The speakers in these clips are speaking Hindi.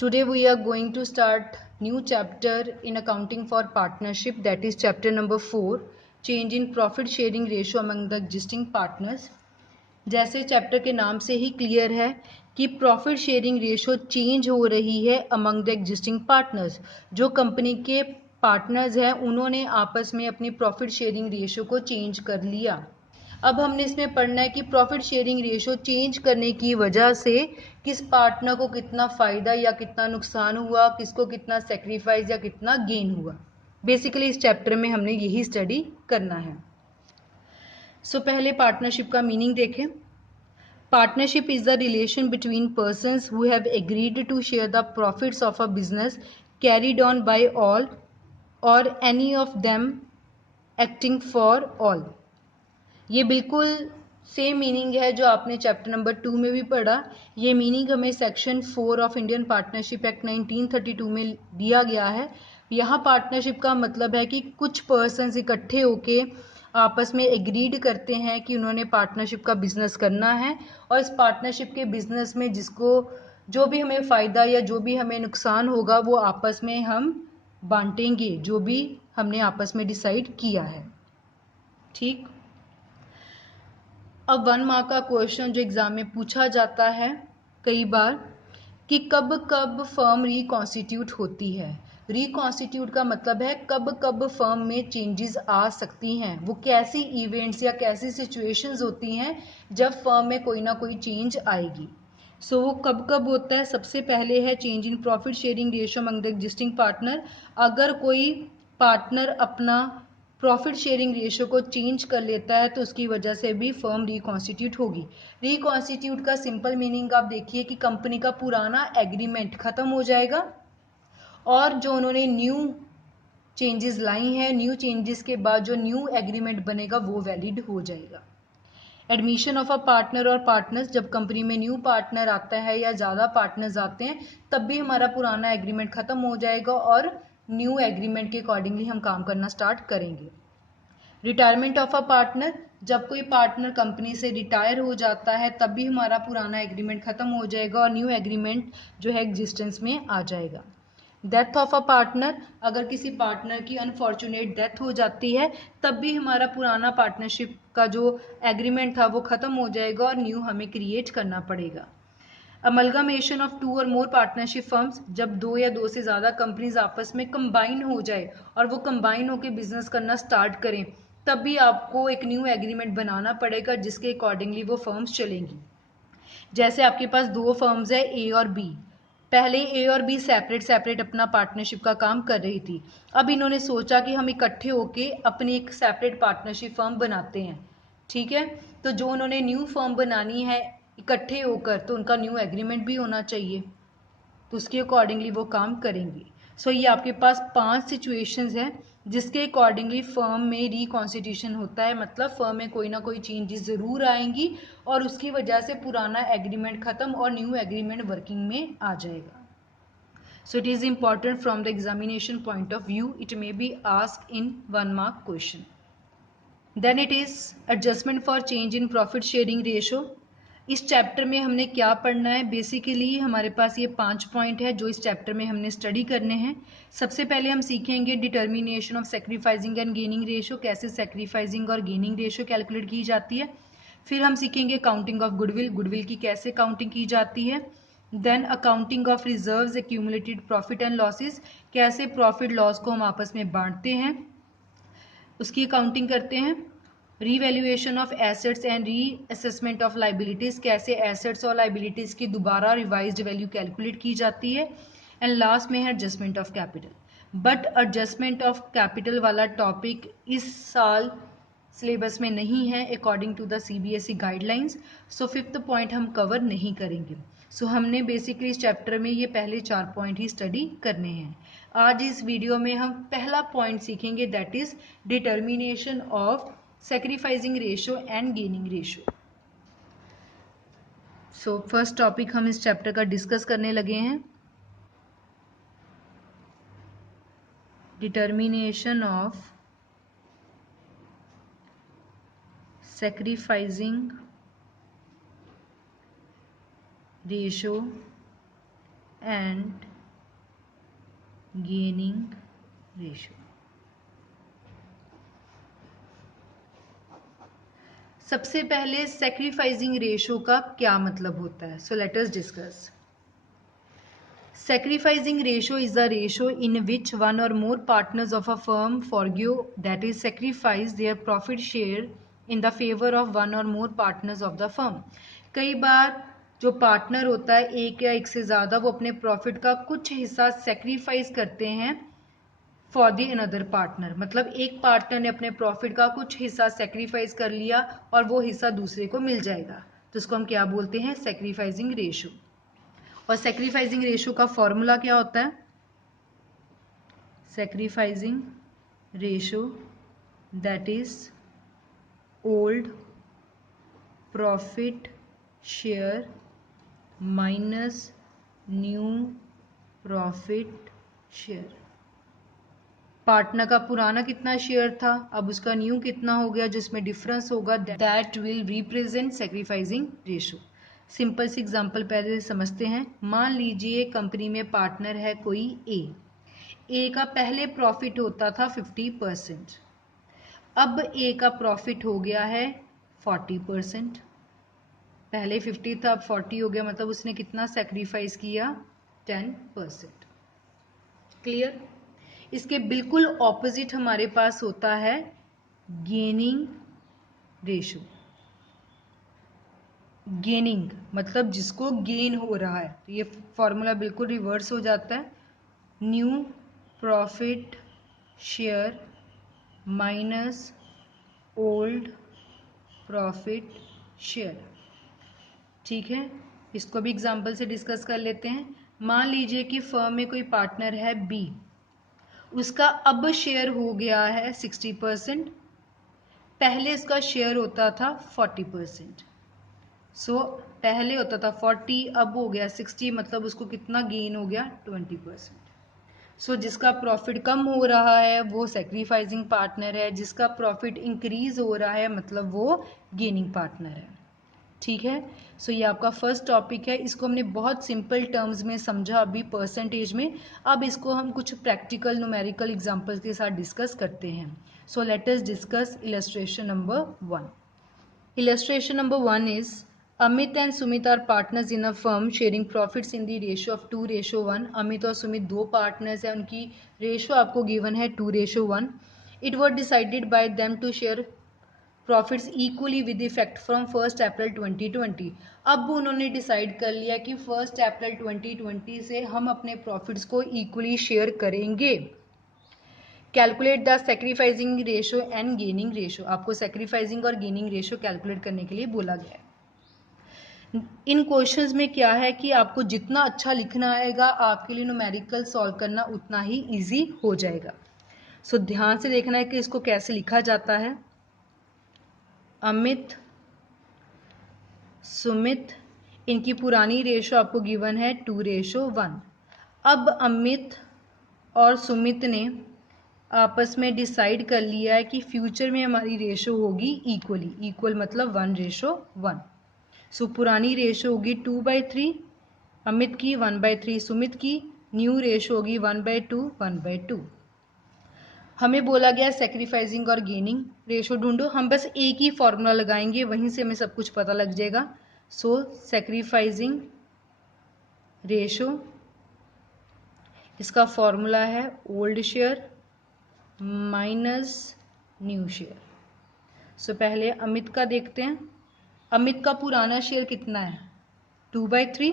Today we are going to start new chapter in accounting for partnership, that is chapter number 4, change in profit sharing ratio among the existing partners। जैसे चैप्टर के नाम से ही क्लियर है कि प्रॉफिट शेयरिंग रेशो चेंज हो रही है अमंग द एग्जिस्टिंग पार्टनर्स। जो कंपनी के पार्टनर्स हैं उन्होंने आपस में अपनी प्रॉफिट शेयरिंग रेशो को चेंज कर लिया। अब हमने इसमें पढ़ना है कि प्रॉफिट शेयरिंग रेशो चेंज करने की वजह से किस पार्टनर को कितना फ़ायदा या कितना नुकसान हुआ, किसको कितना सेक्रीफाइस या कितना गेन हुआ। बेसिकली इस चैप्टर में हमने यही स्टडी करना है। पहले पार्टनरशिप का मीनिंग देखें। Partnership is the relation between persons who have agreed to share the profits of a business carried on by all or any of them acting for all. ये बिल्कुल सेम मीनिंग है जो आपने चैप्टर नंबर 2 में भी पढ़ा। ये मीनिंग हमें section 4 of Indian partnership act 1932 में दिया गया है। यहाँ पार्टनरशिप का मतलब है कि कुछ पर्सन्स इकट्ठे होके आपस में एग्रीड करते हैं कि उन्होंने पार्टनरशिप का बिजनेस करना है और इस पार्टनरशिप के बिजनेस में जिसको जो भी हमें फ़ायदा या जो भी हमें नुकसान होगा वो आपस में हम बांटेंगे, जो भी हमने आपस में डिसाइड किया है। ठीक। अब 1 मार्क का क्वेश्चन जो एग्जाम में पूछा जाता है कई बार कि कब कब फर्म रिकॉन्स्टिट्यूट होती है। रिकॉन्स्टिट्यूट का मतलब है कब कब फर्म में चेंजेस आ सकती हैं, वो कैसी इवेंट्स या कैसी सिचुएशंस होती हैं जब फर्म में कोई ना कोई चेंज आएगी। वो कब कब होता है। सबसे पहले है change in profit sharing ratio among the existing partner. अगर कोई पार्टनर अपना प्रॉफिट शेयरिंग रेशियो को चेंज कर लेता है तो उसकी वजह से भी फर्म रिकॉन्स्टिट्यूट होगी। रिकॉन्स्टिट्यूट का सिंपल मीनिंग आप देखिए कि कंपनी का पुराना एग्रीमेंट खत्म हो जाएगा और जो उन्होंने न्यू चेंजेस लाई हैं, न्यू चेंजेस के बाद जो न्यू एग्रीमेंट बनेगा वो वैलिड हो जाएगा। एडमिशन ऑफ अ पार्टनर और पार्टनर्स, जब कंपनी में न्यू पार्टनर आता है या ज़्यादा पार्टनर्स आते हैं तब भी हमारा पुराना एग्रीमेंट ख़त्म हो जाएगा और न्यू एग्रीमेंट के अकॉर्डिंगली हम काम करना स्टार्ट करेंगे। रिटायरमेंट ऑफ अ पार्टनर, जब कोई पार्टनर कंपनी से रिटायर हो जाता है तब भी हमारा पुराना एग्रीमेंट ख़त्म हो जाएगा और न्यू एग्रीमेंट जो है एग्जिस्टेंस में आ जाएगा। डेथ ऑफ अ पार्टनर, अगर किसी पार्टनर की अनफॉर्चुनेट डेथ हो जाती है तब भी हमारा पुराना पार्टनरशिप का जो एग्रीमेंट था वो ख़त्म हो जाएगा और न्यू हमें क्रिएट करना पड़ेगा। अमलगमेशन ऑफ 2 और मोर पार्टनरशिप फर्म्स, जब 2 या 2 से ज़्यादा कंपनीज आपस में कंबाइन हो जाए और वो कंबाइन होकर बिजनेस करना स्टार्ट करें तब भी आपको एक न्यू एग्रीमेंट बनाना पड़ेगा जिसके अकॉर्डिंगली वो फर्म्स चलेंगी। जैसे आपके पास 2 फर्म्स है ए और बी। पहले ए और बी सेपरेट सेपरेट अपना पार्टनरशिप का काम कर रही थी। अब इन्होंने सोचा कि हम इकट्ठे होके अपनी एक सेपरेट पार्टनरशिप फर्म बनाते हैं। ठीक है, तो जो उन्होंने न्यू फर्म बनानी है इकट्ठे होकर तो उनका न्यू एग्रीमेंट भी होना चाहिए, तो उसके अकॉर्डिंगली वो काम करेंगे। ये आपके पास 5 सिचुएशंस हैं जिसके अकॉर्डिंगली फर्म में रिकॉन्स्टिट्यूशन होता है, मतलब फर्म में कोई ना कोई चेंजेस ज़रूर आएंगी और उसकी वजह से पुराना एग्रीमेंट ख़त्म और न्यू एग्रीमेंट वर्किंग में आ जाएगा। It is important from the examination point of view, it may be asked in 1 mark question. Then it is adjustment for change in profit sharing ratio. इस चैप्टर में हमने क्या पढ़ना है, बेसिकली हमारे पास ये 5 पॉइंट है जो इस चैप्टर में हमने स्टडी करने हैं। सबसे पहले हम सीखेंगे determination of sacrificing and gaining ratio, कैसे सेक्रीफाइसिंग और गेनिंग रेशो कैलकुलेट की जाती है। फिर हम सीखेंगे काउंटिंग ऑफ गुडविल, गुडविल की कैसे काउंटिंग की जाती है। Then accounting of reserves, accumulated profit and losses, कैसे प्रॉफिट लॉस को हम आपस में बांटते हैं उसकी अकाउंटिंग करते हैं। Revaluation of assets and reassessment of liabilities, कैसे एसेट्स और लाइबिलिटीज की दोबारा रिवाइज्ड वैल्यू कैलकुलेट की जाती है। एंड लास्ट में है adjustment of capital. But adjustment of capital वाला टॉपिक इस साल सिलेबस में नहीं है according to the CBSE guidelines. 5th point हम कवर नहीं करेंगे। हमने बेसिकली इस चैप्टर में ये पहले 4 पॉइंट ही स्टडी करने हैं। आज इस वीडियो में हम पहला पॉइंट सीखेंगे, that is determination of sacrificing ratio and gaining ratio. First topic हम इस चैप्टर का डिस्कस करने लगे हैं, determination of sacrificing ratio and gaining ratio. सबसे पहले सैक्रिफाइसिंग रेशो का क्या मतलब होता है? So let us discuss. Sacrificing ratio is the ratio in which one or more partners of a firm forego, that is sacrifice their profit share in the favor of one or more partners of the firm. कई बार जो पार्टनर होता है एक या एक से ज़्यादा, वो अपने प्रॉफिट का कुछ हिस्सा सेक्रीफाइस करते हैं फॉर दी अनदर पार्टनर। मतलब एक पार्टनर ने अपने प्रॉफिट का कुछ हिस्सा सेक्रीफाइस कर लिया और वो हिस्सा दूसरे को मिल जाएगा, तो इसको हम क्या बोलते हैं? Sacrificing ratio. और सेक्रीफाइसिंग रेशो का फॉर्मूला क्या होता है? Sacrificing ratio that is old profit share minus new profit share. Partner का पुराना कितना शेयर था, अब उसका न्यू कितना हो गया, जिसमें डिफरेंस होगा, that will represent sacrificing ratio. Simple सी एग्जांपल पहले समझते हैं। मान लीजिए कंपनी में पार्टनर है कोई ए का पहले प्रॉफिट होता था 50%, अब ए का प्रॉफिट हो गया है 40%। पहले 50 था, अब 40 हो गया, मतलब उसने कितना सेक्रीफाइस किया? 10%। क्लियर? इसके बिल्कुल ऑपोजिट हमारे पास होता है गेनिंग रेशो। गेनिंग मतलब जिसको गेन हो रहा है, तो ये फॉर्मूला बिल्कुल रिवर्स हो जाता है। New profit share minus old profit share. ठीक है, इसको भी एग्जांपल से डिस्कस कर लेते हैं। मान लीजिए कि फर्म में कोई पार्टनर है बी, उसका अब शेयर हो गया है 60%, पहले इसका शेयर होता था 40%। सो पहले होता था 40, अब हो गया 60, मतलब उसको कितना गेन हो गया? 20%। सो जिसका प्रॉफिट कम हो रहा है वो सेक्रीफाइसिंग पार्टनर है, जिसका प्रॉफिट इंक्रीज हो रहा है मतलब वो गेनिंग पार्टनर है। ठीक है, सो ये आपका फर्स्ट टॉपिक है। इसको हमने बहुत सिंपल टर्म्स में समझा अभी परसेंटेज में। अब इसको हम कुछ प्रैक्टिकल न्यूमेरिकल एग्जांपल्स के साथ डिस्कस करते हैं। So let us discuss illustration number 1। Illustration number 1 is Amit and Sumit are partners in a firm sharing profits in the ratio of 2:1। Amit और सुमित दो पार्टनर्स हैं, उनकी रेशो आपको गिवन है 2:1। It was decided by them to share profits equally with effect from 1 April 2020। अब उन्होंने डिसाइड कर लिया कि 1 अप्रैल 2020 से हम अपने प्रॉफिट्स को इक्वली शेयर करेंगे। Calculate the sacrificing ratio and gaining ratio. आपको सेक्रीफाइसिंग और गेनिंग रेशो कैलकुलेट करने के लिए बोला गया है। इन क्वेश्चंस में क्या है कि आपको जितना अच्छा लिखना आएगा आपके लिए न्यूमेरिकल सॉल्व करना उतना ही इजी हो जाएगा। सो ध्यान से देखना है कि इसको कैसे लिखा जाता है। अमित सुमित, इनकी पुरानी रेशो आपको गिवन है 2:1। अब अमित और सुमित ने आपस में डिसाइड कर लिया है कि फ्यूचर में हमारी रेशो होगी इक्वली। इक्वल मतलब 1:1। सो पुरानी रेशो होगी 2/3 अमित की, 1/3 सुमित की। न्यू रेशो होगी 1/2 1/2। हमें बोला गया सेक्रीफाइसिंग और गेनिंग रेशो ढूंढो। हम बस एक ही फॉर्मूला लगाएंगे, वहीं से हमें सब कुछ पता लग जाएगा। सो सेक्रीफाइसिंग रेशो, इसका फॉर्मूला है old share minus new share. So पहले अमित का देखते हैं। अमित का पुराना शेयर कितना है? 2/3,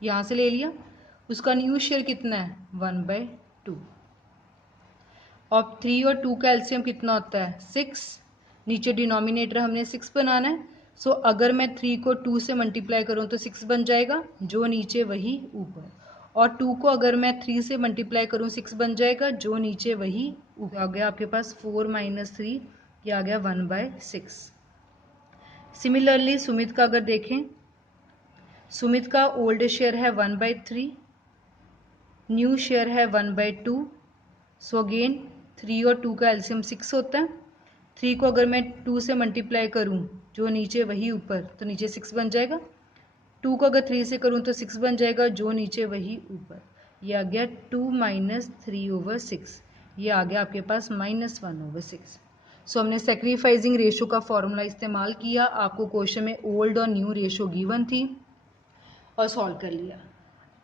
यहां से ले लिया। उसका न्यू शेयर कितना है? 1/2। और 3 और 2 का एलसीएम कितना होता है? 6। नीचे डिनोमिनेटर हमने 6 बनाना है। सो अगर मैं 3 को 2 से मल्टीप्लाई करूं तो 6 बन जाएगा, जो नीचे वही ऊपर। और 2 को अगर मैं 3 से मल्टीप्लाई करूं 6 बन जाएगा, जो नीचे वही ऊपर। आ गया आपके पास 4 - 3, ये आ गया 1/6। सिमिलरली सुमित का अगर देखें, सुमित का ओल्ड शेयर है 1/3, न्यू शेयर है 1/2। सो अगेन 3 और 2 का एलसीएम 6 होता है। 3 को अगर मैं 2 से मल्टीप्लाई करूं, जो नीचे वही ऊपर, तो नीचे 6 बन जाएगा। 2 को अगर 3 से करूं तो 6 बन जाएगा, जो नीचे वही ऊपर। ये आ गया 2 माइनस 3/6, ये आ गया आपके पास -1/6। सो हमने सेक्रीफाइसिंग रेशो का फॉर्मूला इस्तेमाल किया, आपको क्वेश्चन में ओल्ड और न्यू रेशो गिवन थी और सॉल्व कर लिया।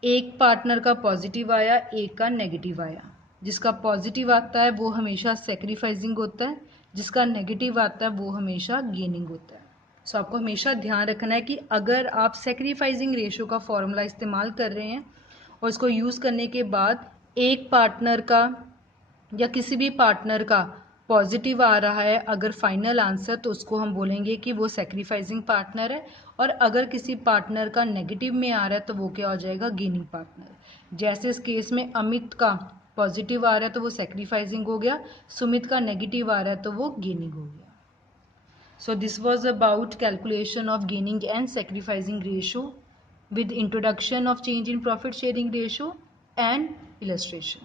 एक पार्टनर का पॉजिटिव आया, एक का नेगेटिव आया। जिसका पॉजिटिव आता है वो हमेशा सेक्रीफाइसिंग होता है, जिसका नेगेटिव आता है वो हमेशा गेनिंग होता है। सो आपको हमेशा ध्यान रखना है कि अगर आप सेक्रीफाइसिंग रेशो का फॉर्मूला इस्तेमाल कर रहे हैं और इसको यूज़ करने के बाद एक पार्टनर का या किसी भी पार्टनर का पॉजिटिव आ रहा है अगर फाइनल आंसर, तो उसको हम बोलेंगे कि वो सेक्रीफाइसिंग पार्टनर है, और अगर किसी पार्टनर का नेगेटिव में आ रहा है तो वो क्या हो जाएगा, गेनिंग पार्टनर। जैसे इस केस में अमित का पॉजिटिव आ रहा है तो वो सेक्रीफाइसिंग हो गया, सुमित का नेगेटिव आ रहा है तो वो गेनिंग हो गया। So this was about calculation of gaining and sacrificing ratio with introduction of change in profit sharing ratio and illustration.